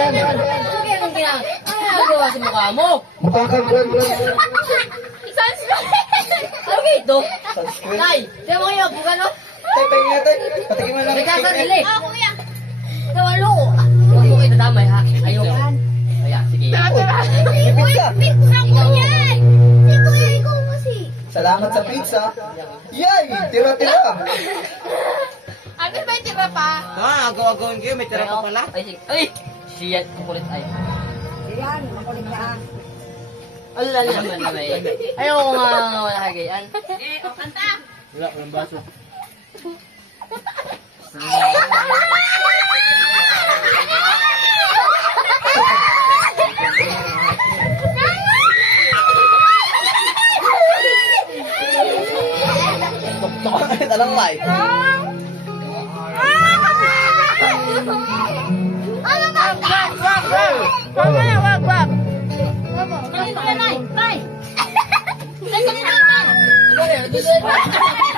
Sige, anong ginagawa sa mukha mo? Mukha kang buwan-buwan. Ano ito? Tay, di mo kayo, buka no? Tay, tayo nga tay. Patikin mo lang. Teka, sarili. kuya. Tawalo ko. Huwag mo kayo nadamay ha. Ayoko. Ayan, sige. May pizza. Pizza ko yan. Si kuya, ikaw kasi. Salamat sa pizza. Yay! Tira-tira. Ano ba yung tira pa? Agaw-agawin kayo, may tira pa pala. Ay, sige. Ay! Siya, kukulit ay. Yan, makulit na. Alala naman na may. Ayoko nga wala kagayan. O, kanta. Wala, walang baso. Anong light? Ano ba? Wag. Kanina ka, Nay. Nay. Kanina ka. Ano